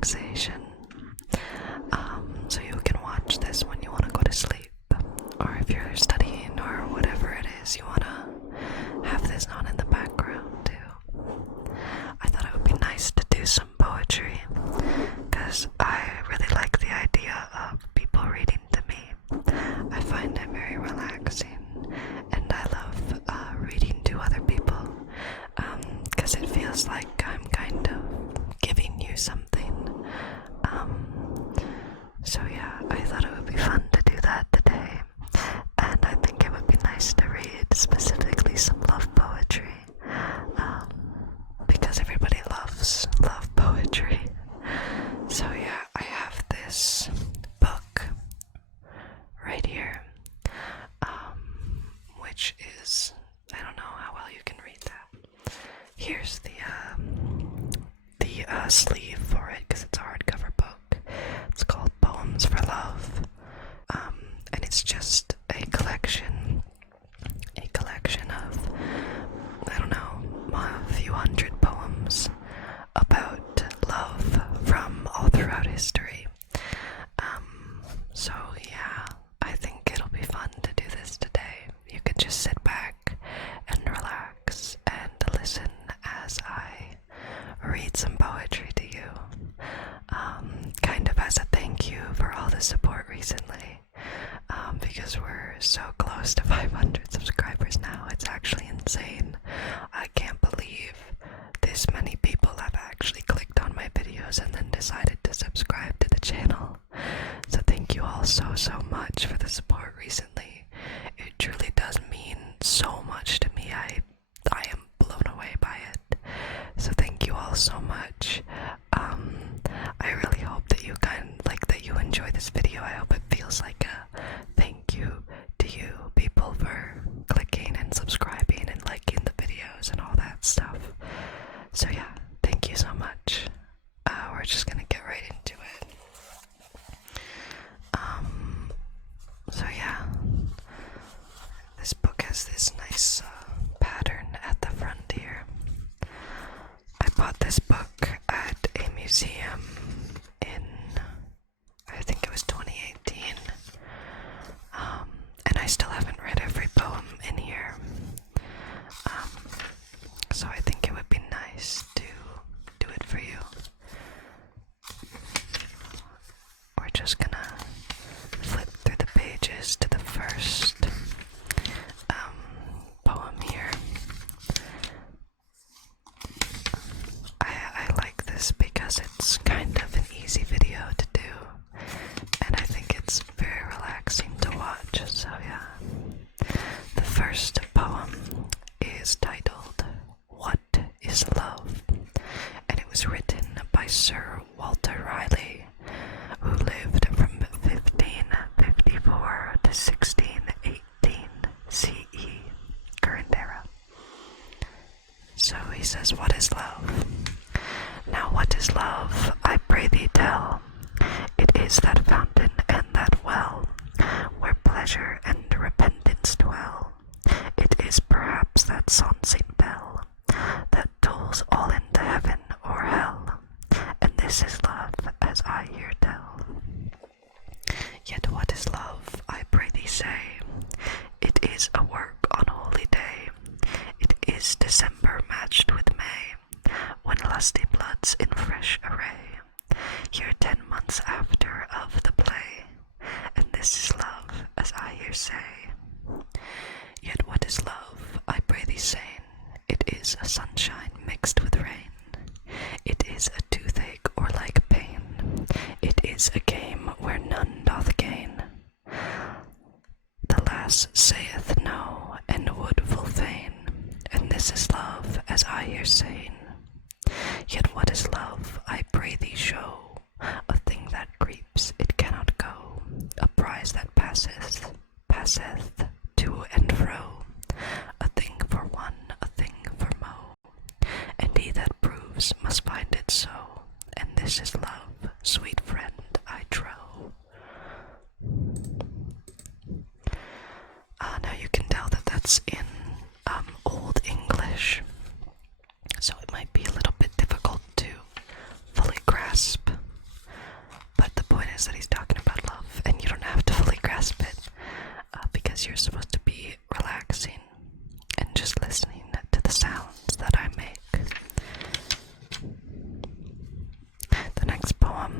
relaxation. So you can watch this when you want to go to sleep, or if you're studying or whatever it is, you want to have this on in the background too. I thought it would be nice to do some poetry, because I really like the idea of people reading to me. I find it very relaxing, and I love reading to other people, because it feels like I'm kind of giving you something. So yeah, I thought it would be fun to do that today, and I think it would be nice to read specifically some love poetry, because everybody loves love poetry. So yeah, I have this book right here, which is, I don't know how well you can read that. Here's the sleeve for it, because it's a hardcover book. It's called Poems for Love, and it's just a collection of, I don't know, a few hundred poems about love from all throughout history. So yeah, I think it'll be fun to do this today. You could just sit back and relax and listen as I read some poetry to you, kind of as a thank you for all the support recently, because we're so close to 500 subscribers now. It's actually insane. I can't believe this many people have actually clicked on my videos and then decided to subscribe to the channel. So thank you all so much for the support recently. It truly does mean so much to me. I am blown away by it. So thank you all so much. I really hope that you enjoy this video. I hope it feels like a thank you to you people for clicking and subscribing and liking the videos and all that stuff. So yeah, thank you so much. We're just gonna get right into it. So yeah, this book has this nice pattern at the front here. I bought this book at a museum in, I think it was 2018, and I still haven't read every poem in here, so I think it would be nice to do it for you. We're just gonna flip through the pages to the first poem here. I like this because it's kind of an easy video to do, and I think it's very relaxing to watch. So yeah, the first poem is titled What is Love? And it was written by Sir Walter Raleigh, who lived from 1554 to 1618 CE, current era. So he says, what is love? Now what is love, I pray thee tell? It is that fountain and that well, where pleasure and repentance dwell. It is perhaps that sonsing bell, that tolls all into heaven or hell. And this is love, as I here tell. Yet what is love, I pray thee say? It is a work on holy day. It is December matched with May, when lusty bloods in fresh array, here 10 months after of the play. And this is love, as I here say. Yet what is love, I pray thee say? It is a sunshine mixed with rain. It is a toothache or like pain. It is a game where none doth gain. The lass saith no, and would full fain. And this is love, as I hear saying. Yet what is love, I pray thee show? A thing that creeps, it cannot go. A prize that passeth to and fro. A thing for one, a thing for mo. And he that proves must find it so. And this is love, sweet friend, I trow. Now you can tell that that's in Old English, so it might be a little bit difficult to fully grasp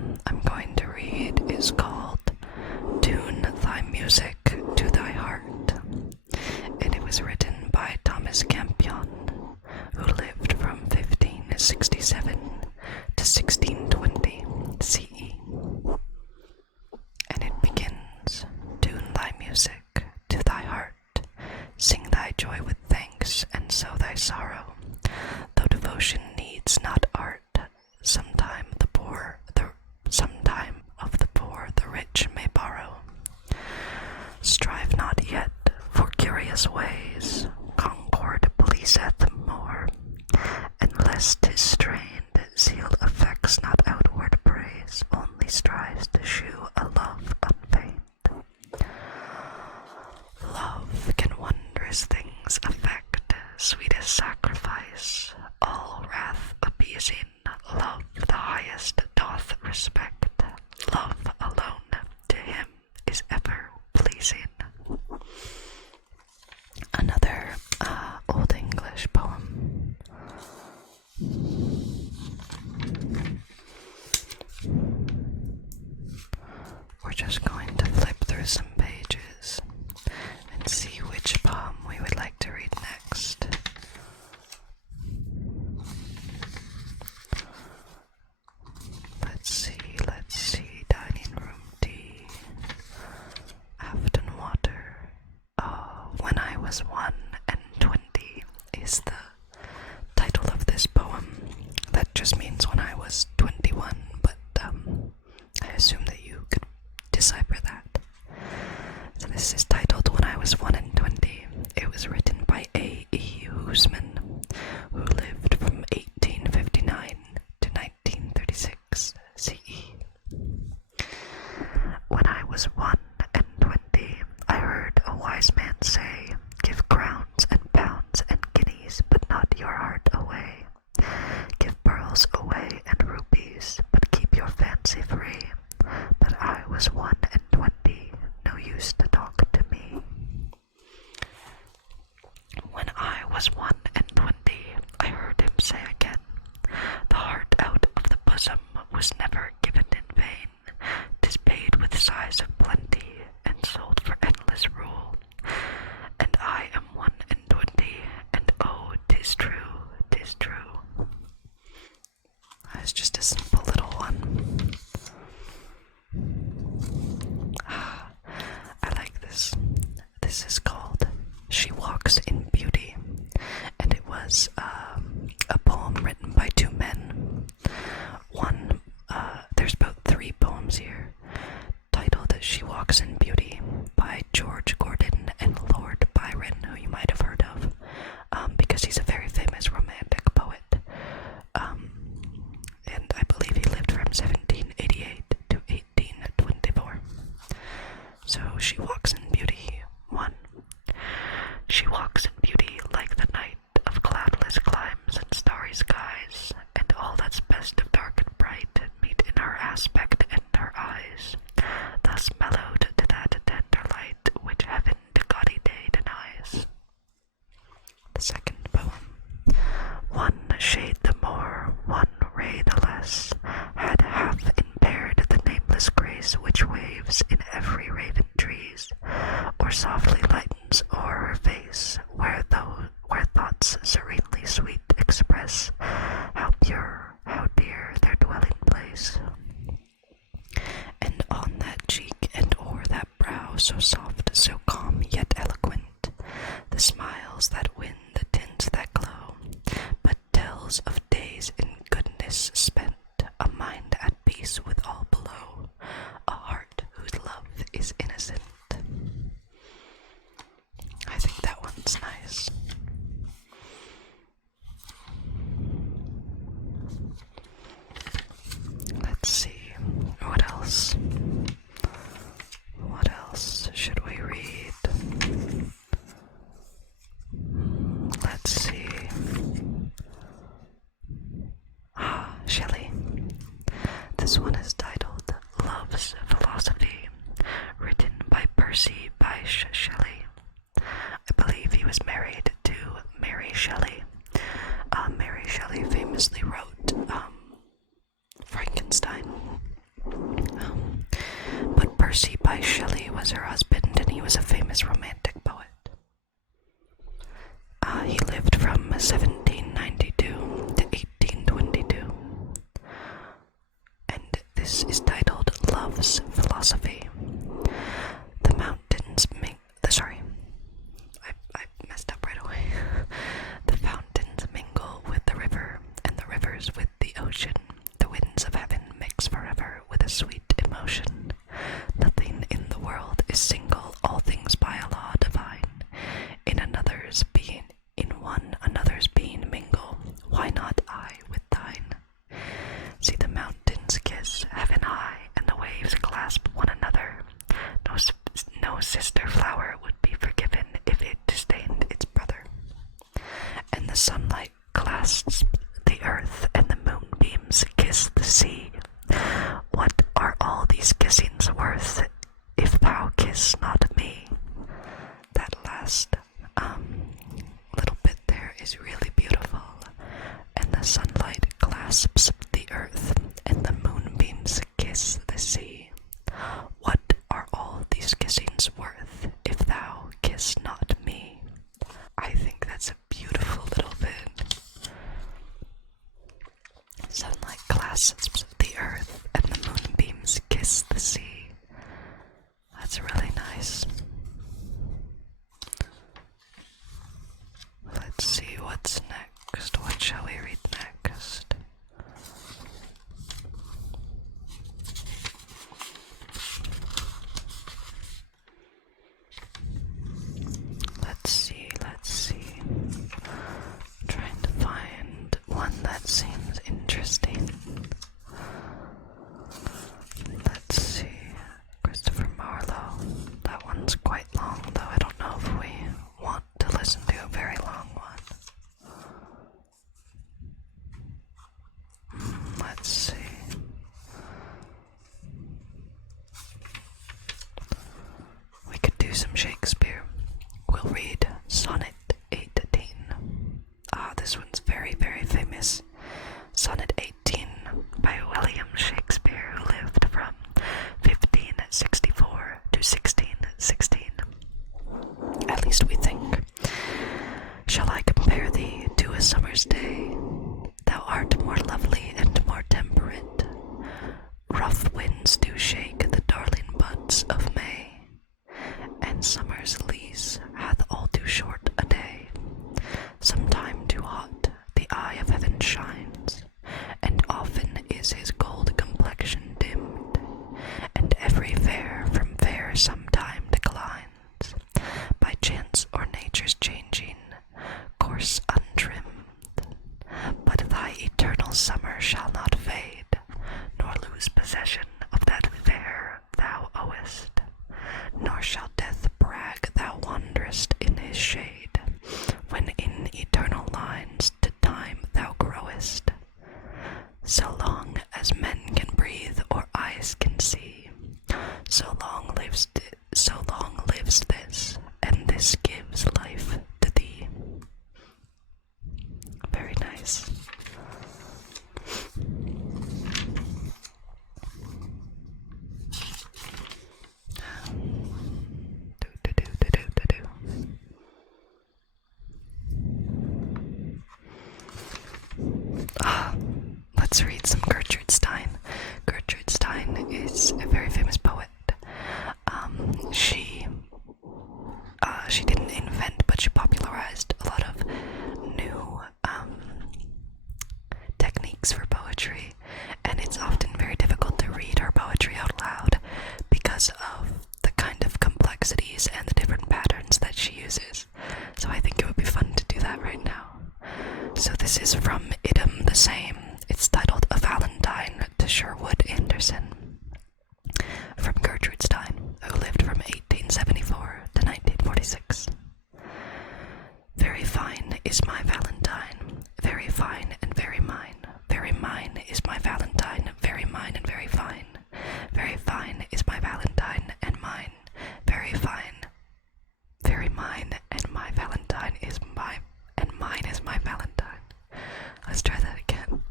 poem I'm going to read is called Tune Thy Music to Thy Heart, and it was written by Thomas Campion, who lived from 1567 to 1620 CE. And it begins, Tune thy music to thy heart, sing thy joy with thanks, and sow thy sorrow. Though devotion needs not art, sometime of the poor the rich may borrow. Strive not yet for curious ways, concord pleaseth more, and lest 'tis strained, zeal affects not outward praise, only strives to shew a love unfeigned. Love can wondrous things effect, sweetest sacrifice, all wrath appeasing. Love the highest doth respect. Love alone to him is ever pleasing. Another Old English poem. We're just going to flip through some pages and see which poem we would like to read next. Let's see, dining room tea, Afton water. Oh, when I was 21 is the title of this poem. That just means when I was 21, but I assume that you could decipher that. So this is titled When I Was 21. It was written by A.E. Hoosman, who lived from 1859 to 1936 CE. When I was 21, I heard a wise man say, give crowns and pounds and guineas, but not your heart away. Give pearls away and rubies, but keep your fancy free. But I was 21, no use to talk to me. When I was 21, I heard him say again, the heart out of the bosom was never given in vain. 'Tis paid with sighs of plenty, and sold for endless rule. And I am 21, and oh, 'tis true, 'tis true. It's just a simple little one. I like this. This is called She Walks in Beauty, and it was a poem written by two men. One, there's about 3 poems here, titled She Walks in Beauty by George Gordon and Lord Byron, who you might have heard of, because he's a very famous romantic poet. And I believe he lived from 1788 to 1824. So She Walks in Beauty 1. She walks in beauty like the night of cloudless climes and starry skies, and all that's best of dark and bright meet in her aspect and her eyes, thus mellowed to that tender light which heaven to gaudy day denies. The second poem. One shade the more, one ray the less, had half impaired the nameless grace which waves in every raven trees, or softly lightens o'er her face, where thoughts serenely sweet express how pure, how dear their dwelling place. And on that cheek and o'er that brow, so soft, so calm, yet eloquent, the smiles that win, the tints that glow, but tells of days in goodness spent, a mind at peace with all below, a heart whose love is innocent. I think that one's nice. Let's see, what else? What else should we read? Let's see. Shelley. This one is titled Love's Philosophy, written by Percy Bysshe Shelley. I believe he was married to Mary Shelley. Mary Shelley famously wrote Frankenstein. Percy by Shelley was her husband, and he was a famous romantic poet. He lived from 1792 to 1822. And this is titled Love's Philosophy. The mountains I messed up right away. The fountains mingle with the river, and the rivers with the ocean. The winds of heaven mix forever with a sweet emotion. Nothing in the world is single, all things by a law divine. In one another's being mingle. Why not I with thine? See the mountains kiss heaven high, and the waves clasp one another. No sister flower would be forgiven if it disdained its brother. And the sunlight clasps the earth, and the moonbeams kiss the sea. What are all these kissings worth, if thou kiss not me? That last little bit there is really beautiful. And the sunlight clasps the earth, and the moonbeams kiss the sea. What are all these kissings worth, if thou kiss not me? I think that's a beautiful little bit. Sunlight clasps the earth, and the moonbeams kiss the sea. That's really nice. Let's see what's next. What shall we read next? Let's see. I'm trying to find one that seems interesting. Let's see. Christopher Marlowe. That one's quite long, though I don't know if we want to listen to a very long one. Let's see. We could do some Shakespeare. We'll read Sonnet 18. This one's very, very famous. Sonnet 18 by William Shakespeare, who lived from 1564 to 1616. At least we think. Shall I compare thee to a summer's day? Thou art more lovely and more temperate. Rough winds do shake the darling buds of May, and summer's lease hath all too short a day. Sometime too hot the eye of heaven shines, and often is his gold complexion dimmed, and every fair from fair sometime declines, by chance or nature's changing course untrimmed. But thy eternal summer shall not fade, nor lose possession of that fair thou owest, nor shall death brag thou wanderest in his shade, when in eternal lines to time thou growest. So long as men can breathe or eyes can see, so long lives this, and this gives life to thee. Very nice. Let's read some Gertrude Stein. Gertrude Stein is a very famous poet. She didn't invent, but she popularized a lot of new techniques for poetry, and it's often very difficult to read her poetry out loud because of the kind of complexities and the different patterns that she uses. So I think it would be fun to do that right now. So this is from Item the Same. It's titled A Valentine to Sherwood Anderson, from Gertrude Stein, who lived from 1874 to 1946. Very fine is my Valentine, very fine and very mine. Very mine is my Valentine, very mine and very fine. Very fine is my Valentine and mine, very fine. Very mine and my Valentine is and mine is my Valentine. Let's try that again.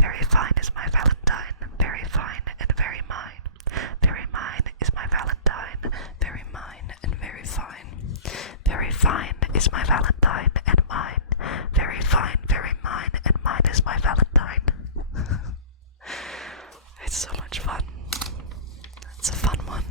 Very fine is my Valentine, very fine and very mine. Very mine is my It's so much fun. It's a fun one.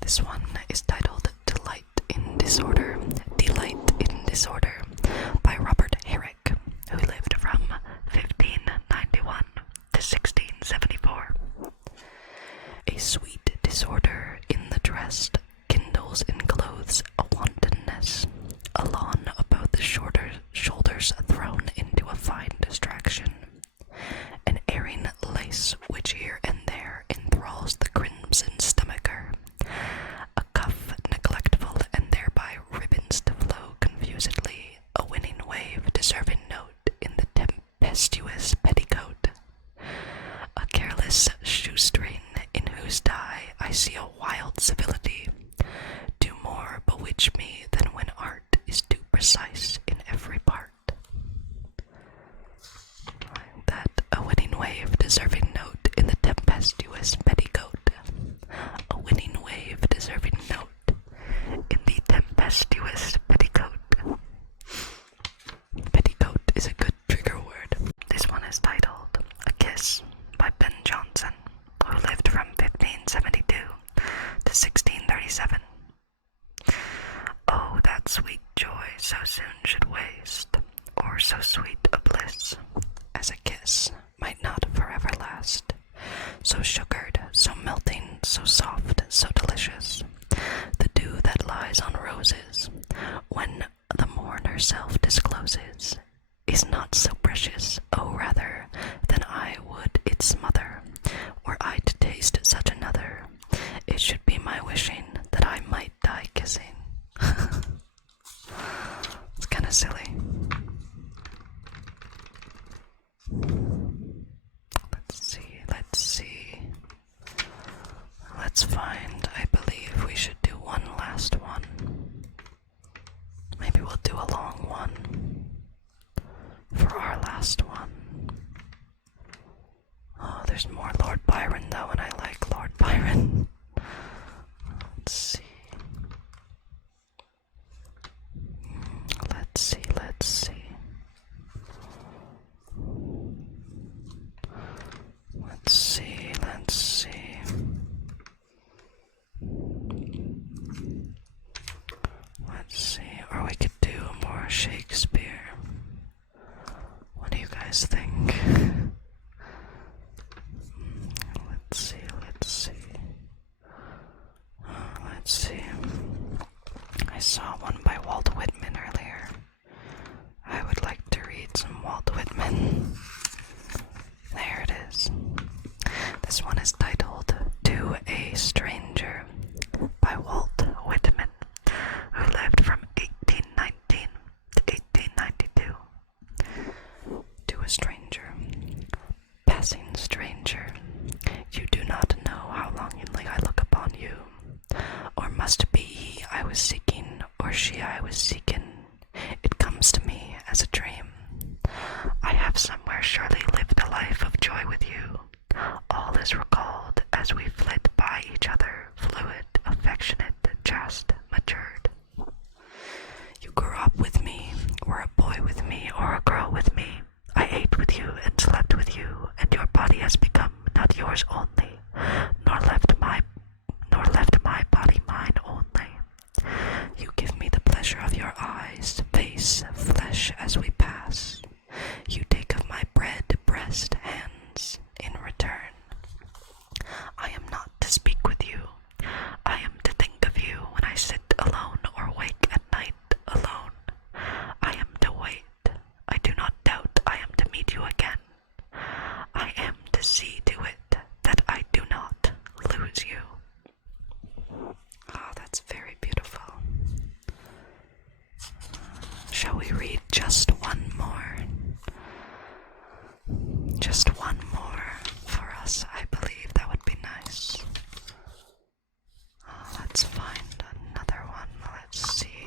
This one is titled Delight in Disorder, Delight in Disorder by Robert Herrick, who lived from 1591 to 1674. A sweet disorder in the dress kindles in clothes a wantonness, a lawn about the shoulders thrown into a fine distraction, an erring lace which here and there enthralls the crimson stomacher, a cuff neglectful and thereby ribbons to flow confusedly, a winning wave deserving note in the tempestuous petticoat, a careless shoestring in whose dye I see a wild civility, do more bewitch me than when art is too precise in every part. That a winning wave deserving note in the tempestuous petticoat. A winning wave deserving note in the tempestuous petticoat. Petticoat is a good trigger word. This one is titled A Kiss by Ben Jonson, who lived from 1572 to 1637. Oh, that sweet joy so soon should waste, or so sweet a bliss, as a kiss might not forever last, so sugared, so melting, so soft, so delicious, the dew that lies on roses, when the morn herself discloses, is not so precious, oh rather, than I would it smother, were I to taste such another, it should be my wishing that I might die kissing. It's kinda silly. Let's see. Let's find, I believe we should do one last one. Maybe we'll do a long one for our last one. Oh, there's more Lord Byron though, and I like Lord Byron. Let's see. Let's see. Or we could do more Shakespeare. What do you guys think? Let's see. I saw one by Walt Whitman earlier. I would like to read some Walt Whitman. There it is. This one is titled To a Stranger by Walt Whitman, who lived from 1819 to 1892. To a stranger. Passing stranger, you do not know how longingly I look upon you, or must be he I was seeking, or she I was seeking. It comes to me as a dream. I have somewhere surely lived a life of joy with you. All is recalled as we flit by each other, fluid, affectionate, chaste, matured. You grew up with me, were a boy with me, or a girl with me. I ate with you and slept with you, and your body has become not yours only, nor left my body mine only. You give me the pleasure of your eyes, face, flesh as we pass. You take of my bread, breast, hands in return. I am not to speak with you. I am to think of you when I sit alone or wake at night alone. I am to wait. I do not doubt I am to meet you again. I am to see to it that I do not lose you. Oh, that's very beautiful. Shall we read just one more? Just one more for us, I believe that would be nice. Let's find another one. Let's see.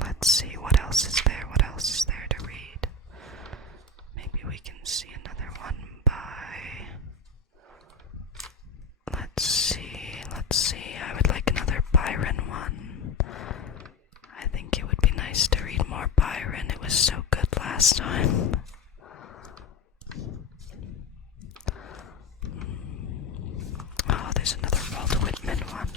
Let's see what else is there. What else is there to read? Maybe we can see another one by... Let's see. I would like another Byron one. this time. Oh, there's another Walt Whitman one.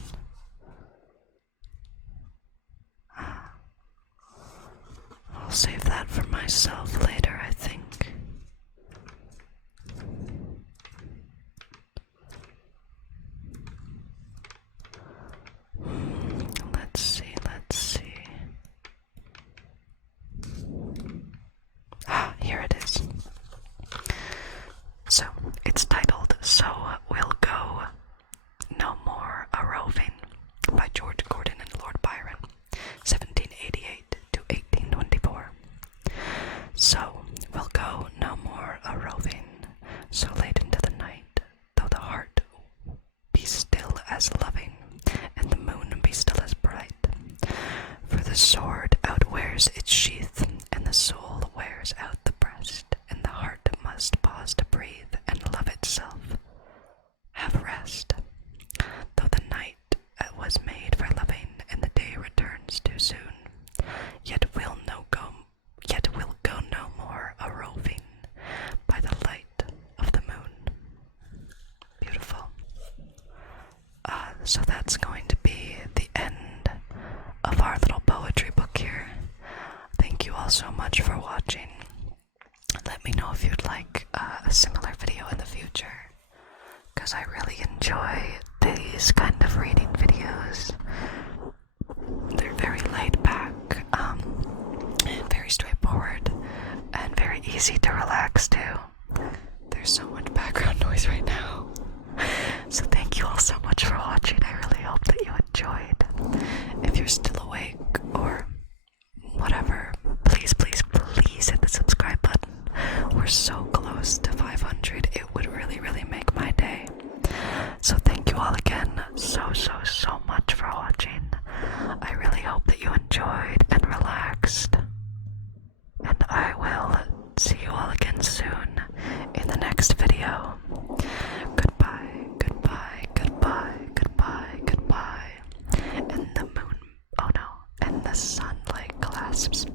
I'll save that for myself later, I think. Let's see, let's see. Ah, here it is. So, it's titled So We'll Go No More a Roving by George Gordon and Lord Byron, 1788 to 1824. So we'll go no more a roving, so late into the night, though the heart be still as loving, and the moon be still as bright. For the sword outwears its sheath, and the soul wears out the breast, and the heart must pause to breathe and love itself. Have rest. Though the night was made for loving, and the day returns too soon, yet we'll go no more a roving by the light of the moon. Beautiful. So that's going to be the end of our little poetry book here. Thank you all so much for watching. Let me know if you'd like a similar video in the future, because I really enjoy these kind of reading videos. They're very laid back, and very straightforward, and very easy to relax to. There's so much background noise right now. So thank you all so much for watching. I really hope that you enjoyed. If you're still awake or whatever, please, please, please hit the subscribe button. We're so close to 500. It would really, really make my day. So thank you all again so much for watching. I really hope that you enjoyed and relaxed. And I will see you all again soon in the next video. Goodbye, goodbye, goodbye, goodbye, goodbye. And the moon, oh no, and the sun like clasps